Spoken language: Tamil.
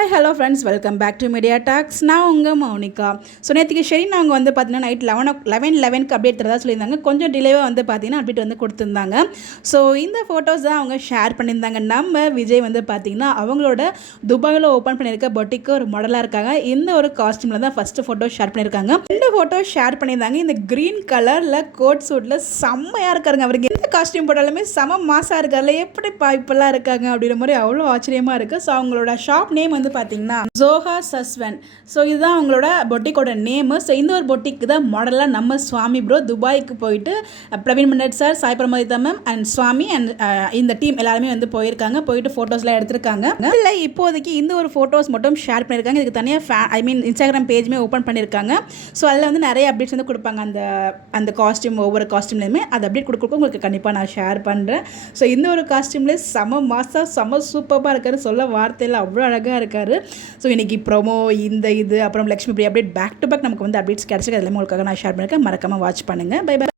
Hi hello friends, welcome back to media talks. நான் உங்கள் மௌனிகா. ஸோ நேற்றுக்கு ஷெரின் அவங்க வந்து பார்த்தீங்கன்னா நைட் 11:11க்கு அப்டேட் தரதா சொல்லியிருந்தாங்க. கொஞ்சம் டிலேவாக வந்து பார்த்தீங்கன்னா அப்டேட் வந்து கொடுத்துருந்தாங்க. ஸோ இந்த ஃபோட்டோஸ் தான் அவங்க ஷேர் பண்ணியிருந்தாங்க. நம்ம விஜய் வந்து பார்த்தீங்கன்னா அவங்களோட துபாயில் ஓப்பன் பண்ணியிருக்க பொட்டிக்கு ஒரு மாடலாக இருக்காங்க. இந்த ஒரு காஸ்டியூமில் தான் ஃபஸ்ட்டு ஃபோட்டோ ஷேர் பண்ணியிருக்காங்க. 2 ஃபோட்டோ ஷேர் பண்ணியிருந்தாங்க. இந்த க்ரீன் கலரில் கோட் சூட்டில் செம்மையாக இருக்காருங்க. அவருக்கு எந்த காஸ்டியூம் போட்டாலுமே செம மாசாக இருக்கார்ல, எப்படி இப்பெல்லாம் இருக்காங்க அப்படின்ற மாதிரி அவ்வளோ ஆச்சரியமாக இருக்குது. ஸோ அவங்களோட ஷாப் நேம் வந்து பார்த்தீங்கன்னா ஜோஹா சஸ்வன். ஸோ இதுதான் அவங்களோட பொட்டிக்கோட நேமு. ஸோ இந்த ஒரு பொட்டிக்கு தான் மாடலாக நம்ம சுவாமி ப்ரோ துபாய்க்கு போயிட்டு பிரவீன் மண்டட் sir, Sai Pramodita ma'am and Swami and இந்த டீம் எல்லாருமே வந்து போயிருக்காங்க. போயிட்டு ஃபோட்டோஸ்லாம் எடுத்திருக்காங்க. இல்லை இப்போதைக்கு இந்த ஒரு ஃபோட்டோஸ் மட்டும் ஷேர் பண்ணியிருக்காங்க. இதுக்கு தனியாக இன்ஸ்டாகிராம் பேஜுமே ஓப்பன் பண்ணியிருக்காங்க. ஸோ அதில் வந்து நிறைய அப்டேட்ஸ் வந்து கொடுப்பாங்க. அந்த காஸ்டியூம் ஒவ்வொரு காஸ்டியூம்லேயுமே அது அப்டேட் கொடுக்க உங்களுக்கு கண்டிப்பாக நான் ஷேர் பண்ணுறேன். ஸோ இந்த ஒரு காஸ்டியூம்லேயே செம மாசாக செம சூப்பராக இருக்காரு. சொல்ல வார்த்தையில் அவ்வளோ அழகாக இருக்காரு. ஸோ இன்றைக்கி ப்ரோமோ இது அப்புறம் Lakshmi Priya update back to back நமக்கு வந்து அப்டேட்ஸ் கிடச்சிருக்கு. எல்லாமே உங்களுக்காக நான் ஷேர் பண்ணியிருக்கேன். மறக்காமல் வாட்ச் பண்ணுங்கள். Bye by.